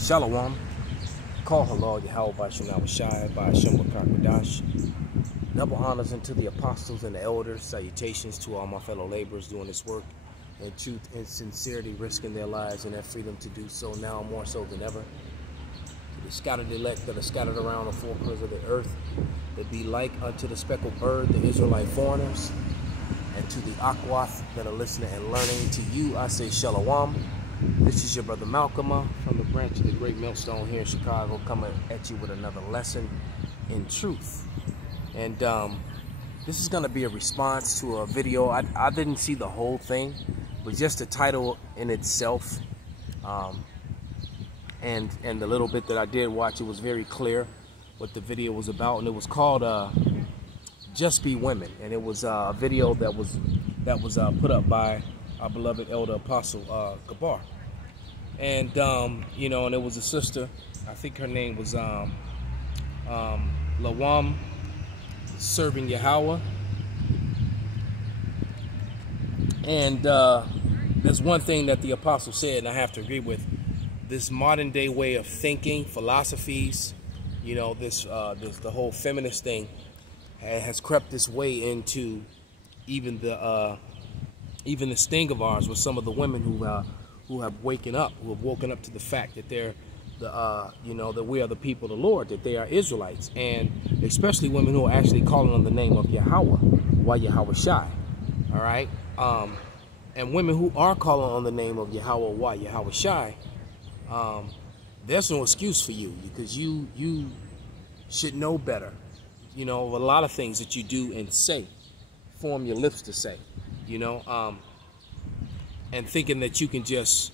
Shalom. Call halal Yahweh by Shana Shai by Shemba Kakadash. Double honors unto the apostles and the elders. Salutations to all my fellow laborers doing this work in truth and sincerity, risking their lives and their freedom to do so now more so than ever. To the scattered elect that are scattered around the four corners of the earth, that be like unto the speckled bird, the Israelite foreigners, and to the Akwath that are listening and learning. To you I say Shalom. This is your brother Malcolm from the branch of the Great Millstone here in Chicago, coming at you with another lesson in truth. And this is going to be a response to a video. I didn't see the whole thing, but just the title in itself, and the little bit that I did watch, it was very clear what the video was about, and it was called "Just Be Women," and it was a video that was put up by our beloved elder apostle Gabar, and you know, and it was a sister. I think her name was Lawam, serving Yahweh, and there's one thing that the apostle said, and I have to agree with: this modern day way of thinking, philosophies, you know, the whole feminist thing has crept its way into even the sting of ours with some of the women who have woken up to the fact that they're you know, that we are the people of the Lord, that they are Israelites, and especially women who are actually calling on the name of Yahweh, why Yahweh Shai, all right, and women who are calling on the name of Yahweh, why Yahweh Shai, there's no excuse for you, because you should know better. You know, a lot of things that you do and say, form your lips to say, you know, and thinking that you can just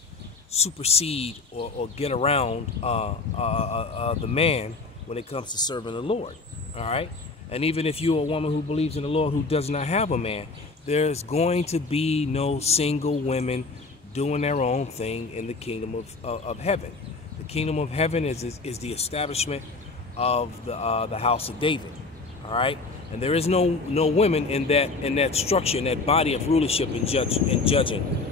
supersede or get around the man when it comes to serving the Lord, all right? And even if you're a woman who believes in the Lord who does not have a man, there's going to be no single women doing their own thing in the kingdom of heaven. The kingdom of heaven is the establishment of the house of David, all right? And there is no women in that structure, in that body of rulership and judging.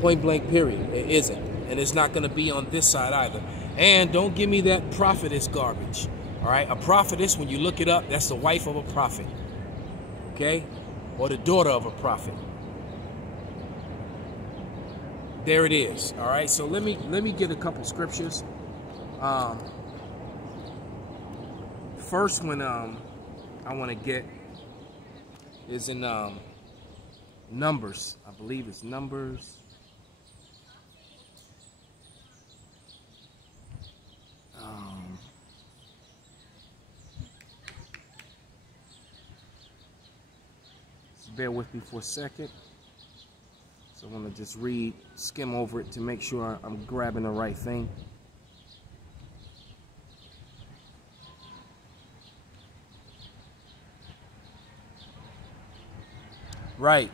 Point blank, period. It isn't. And it's not going to be on this side either. And don't give me that prophetess garbage. All right? A prophetess, when you look it up, that's the wife of a prophet. Okay? Or the daughter of a prophet. There it is. All right? So let me get a couple scriptures. First one I want to get is in Numbers. I believe it's Numbers. Bear with me for a second. So I want to just skim over it to make sure I'm grabbing the right thing. Right.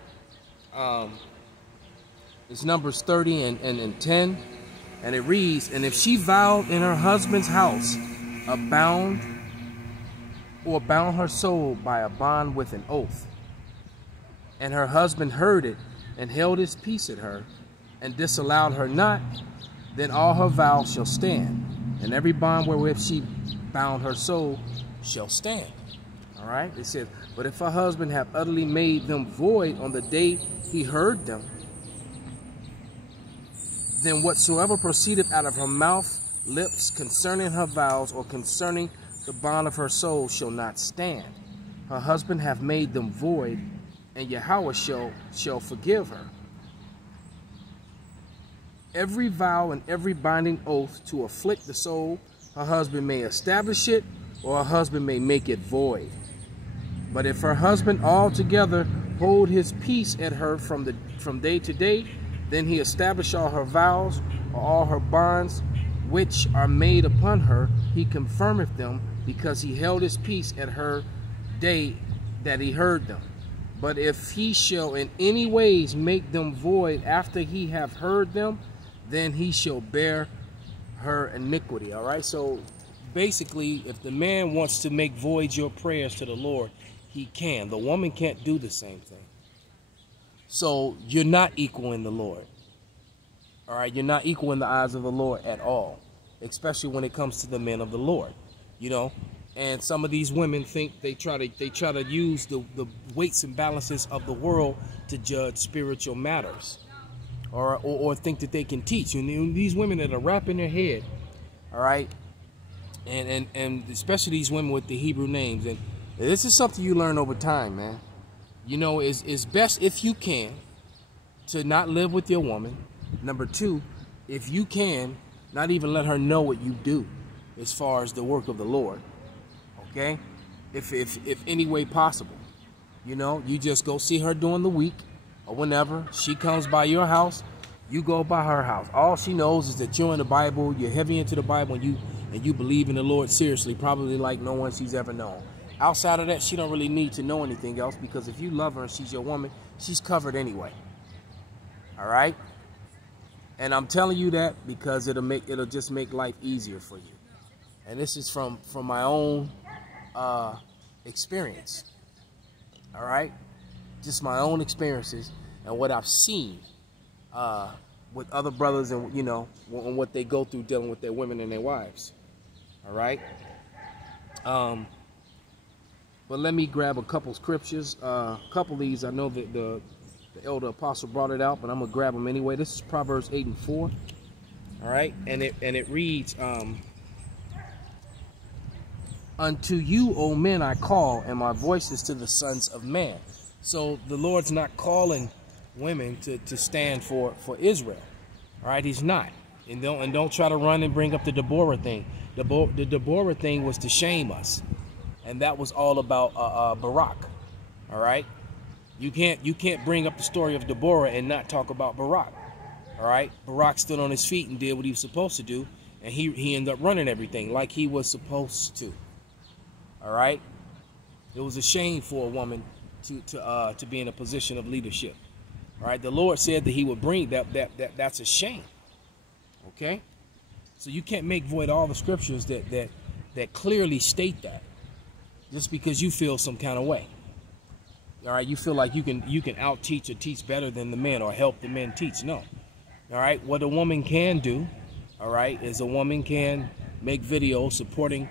It's Numbers 30 and 10. And it reads, "And if she vowed in her husband's house bound her soul by a bond with an oath, and her husband heard it and held his peace at her and disallowed her not, then all her vows shall stand, and every bond wherewith she bound her soul shall stand." All right? It says, "But if her husband have utterly made them void on the day he heard them, then whatsoever proceedeth out of her mouth, lips, concerning her vows or concerning the bond of her soul shall not stand. Her husband hath made them void, and Yahweh shall forgive her. Every vow and every binding oath to afflict the soul, her husband may establish it, or her husband may make it void. But if her husband altogether hold his peace at her from day to day, then he establish all her vows or all her bonds which are made upon her, he confirmeth them, because he held his peace at her day that he heard them. But if he shall in any ways make them void after he have heard them, then he shall bear her iniquity." All right, so basically, if the man wants to make void your prayers to the Lord, he can. The woman can't do the same thing. So you're not equal in the Lord. All right, you're not equal in the eyes of the Lord at all. especially when it comes to the men of the Lord, you know. And some of these women think they try to use the weights and balances of the world to judge spiritual matters, or think that they can teach. And these women that are wrapping their head, all right, and especially these women with the Hebrew names, and this is something you learn over time, man. You know, it's best if you can to not live with your woman. Number two, if you can, not even let her know what you do as far as the work of the Lord. Okay, if any way possible, you know, you just go see her during the week or whenever she comes by your house, you go by her house. All she knows is that you're in the Bible, you're heavy into the Bible, and you believe in the Lord seriously, probably like no one she's ever known. Outside of that, she don't really need to know anything else, because if you love her and she's your woman, she's covered anyway. All right, and I'm telling you that because it'll just make life easier for you. And this is from my own experience. All right, just my own experiences and what I've seen with other brothers, and you know, and what they go through dealing with their women and their wives. All right, but let me grab a couple scriptures. A couple of these, I know that the elder apostle brought it out, but I'm gonna grab them anyway. This is Proverbs 8:4. All right, and it reads, "Unto you, O men, I call, and my voice is to the sons of man." So the Lord's not calling women to stand for Israel. All right, he's not. And don't try to run and bring up the Deborah thing. The Deborah thing was to shame us, and that was all about Barak. All right, you can't bring up the story of Deborah and not talk about Barak. All right, Barak stood on his feet and did what he was supposed to do, and he ended up running everything like he was supposed to. All right, it was a shame for a woman to be in a position of leadership. All right, the Lord said that he would bring that's a shame. Okay, so you can't make void all the scriptures that clearly state that, just because you feel some kind of way. All right, you feel like you can out teach or teach better than the men, or help the men teach. No. All right, what a woman can do, all right, is a woman can make videos supporting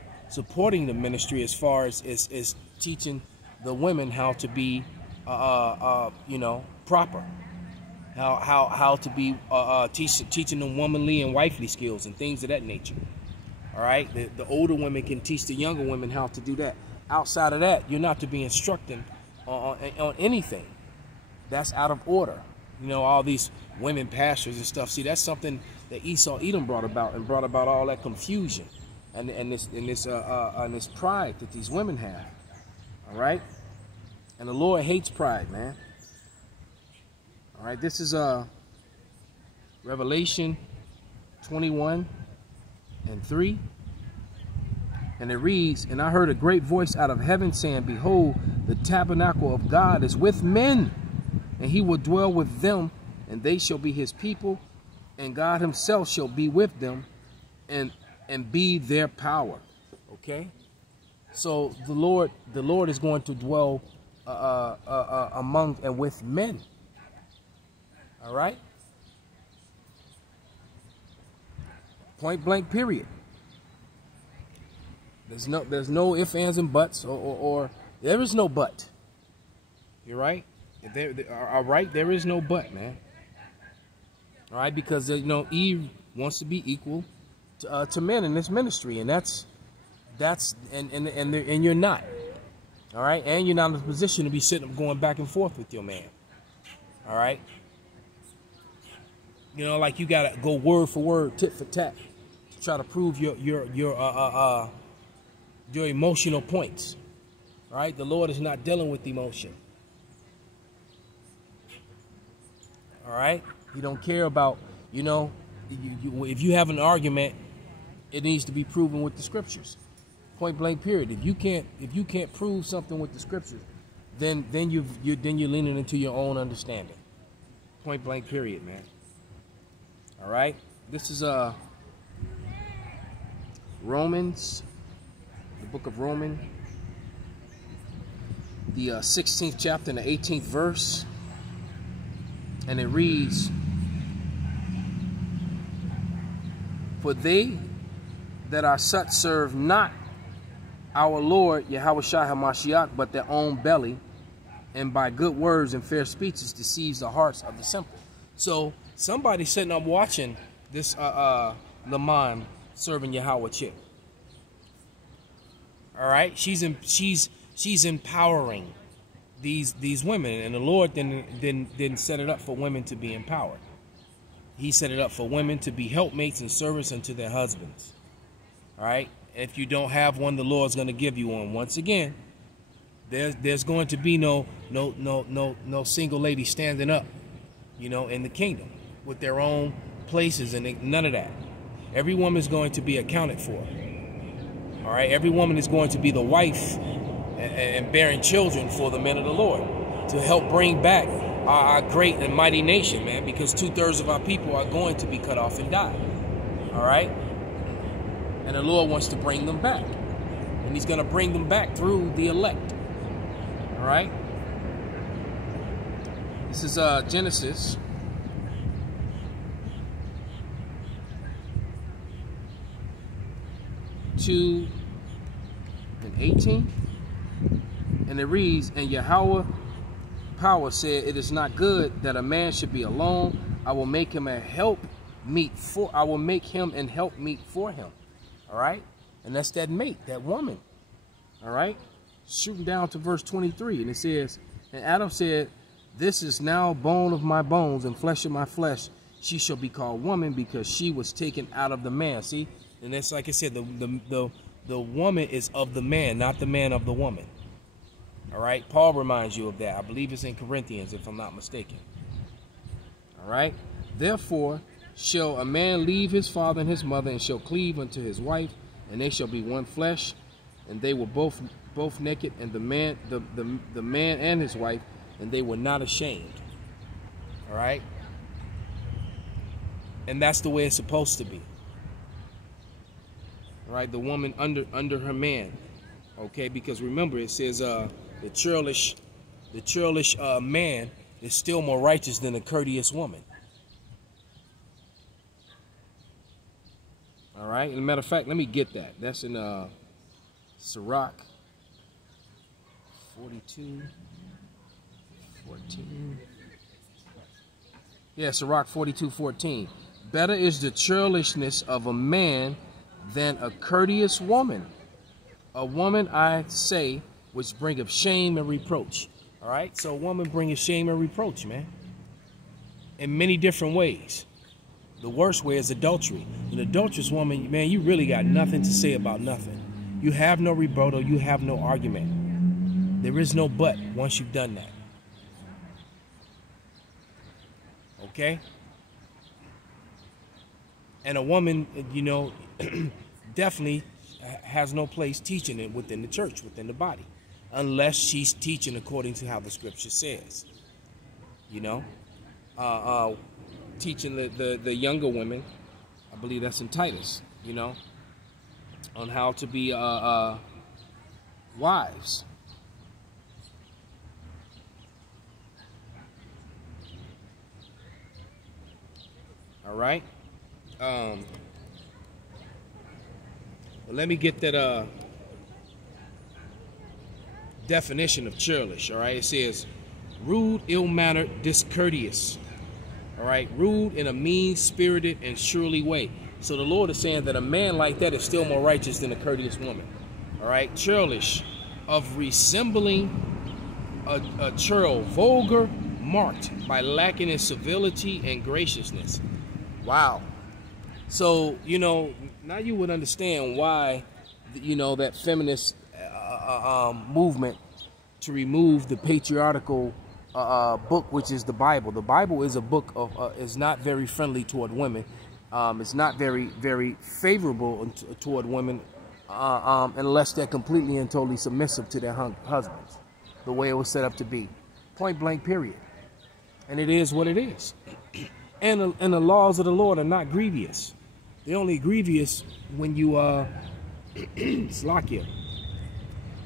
the ministry as far as teaching the women how to be you know, proper, how to be teaching them womanly and wifely skills and things of that nature. All right, the older women can teach the younger women how to do that. Outside of that, you're not to be instructing on anything. That's out of order. You know, all these women pastors and stuff. See, that's something that Esau Edom brought about, and brought about all that confusion and this pride that these women have. All right, and the Lord hates pride, man. All right, this is Revelation 21:3, and it reads, "And I heard a great voice out of heaven saying, Behold, the tabernacle of God is with men, and he will dwell with them, and they shall be his people, and God himself shall be with them, and be their power." Okay, so the Lord is going to dwell among and with men. All right, point blank, period. There's no ifs, ands, and buts, or there is no but. You're right. All right, there is no but, man. All right, because you know, Eve wants to be equal to men in this ministry, and and you're not. All right, and you're not in a position to be sitting up going back and forth with your man. All right, you know, like you gotta go word for word, tit for tat, to try to prove your emotional points. All right, the Lord is not dealing with emotion. All right, he don't care about, you know, if you have an argument, it needs to be proven with the scriptures. Point blank, period. If you can't prove something with the scriptures, then you're leaning into your own understanding. Point blank, period, man. All right, this is Romans, the book of Romans, the 16th chapter and the 18th verse, and it reads, "For they that are such serve not our Lord Yahushua HaMashiach, but their own belly, and by good words and fair speeches deceives the hearts of the simple. So somebody sitting up watching this Laman serving Yahweh chick. All right, she's empowering these women, and the Lord didn't set it up for women to be empowered. He set it up for women to be helpmates and servants unto their husbands. All right. If you don't have one, the Lord's going to give you one. Once again, there's going to be no single lady standing up, you know, in the kingdom with their own places, and none of that. Every woman is going to be accounted for. All right. Every woman is going to be the wife and bearing children for the men of the Lord to help bring back our great and mighty nation, man, because 2/3 of our people are going to be cut off and die. All right. And the Lord wants to bring them back. And he's going to bring them back through the elect. All right. This is Genesis. (2:18). And it reads, and Yahweh Power said, it is not good that a man should be alone. I will make him an help meet for him. All right. And that's that mate, that woman. All right. Shooting down to verse 23. And it says, and Adam said, this is now bone of my bones and flesh of my flesh. She shall be called woman because she was taken out of the man. See? And that's like I said, the woman is of the man, not the man of the woman. All right. Paul reminds you of that. I believe it's in Corinthians, if I'm not mistaken. All right. Therefore, shall a man leave his father and his mother, and shall cleave unto his wife, and they shall be one flesh, and they were both naked, and the man and his wife, and they were not ashamed. All right. And that's the way it's supposed to be. All right. The woman under her man. Okay. Because remember, it says the churlish man is still more righteous than a courteous woman. All right. As a matter of fact, let me get that. That's in Sirach 42:14. Yeah, Sirach 42:14. Better is the churlishness of a man than a courteous woman. A woman, I say, which bringeth shame and reproach. All right. So a woman bringeth shame and reproach, man, in many different ways. The worst way is adultery. An adulterous woman, man, you really got nothing to say about nothing. You have no rebuttal. You have no argument. There is no but once you've done that. Okay? And a woman, you know, definitely has no place teaching it within the church, within the body, unless she's teaching according to how the scripture says. You know? Teaching the younger women, I believe that's in Titus, you know, on how to be wives. All right. Well, let me get that definition of churlish. All right. It says rude, ill-mannered, discourteous. All right, rude in a mean-spirited and surely way. So the Lord is saying that a man like that is still more righteous than a courteous woman. All right, churlish, of resembling a churl, vulgar, marked by lacking in civility and graciousness. Wow. So, you know, now you would understand why, you know, that feminist movement to remove the patriarchal book, which is the Bible. The Bible is a book of is not very friendly toward women. It's not very favorable toward women unless they're completely and totally submissive to their husbands, the way it was set up to be. Point blank, period. And it is what it is. And the laws of the Lord are not grievous. They're only grievous when you Slakia,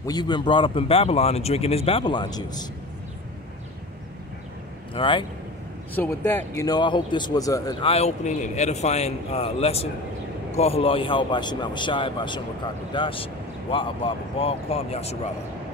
when you've been brought up in Babylon and drinking this Babylon juice. All right. So with that, you know, I hope this was an eye-opening and edifying lesson Paul Halal Yahweh Bashim Awashai Bashim Wakakadash Wa Abba Babal Kwam Yasharala.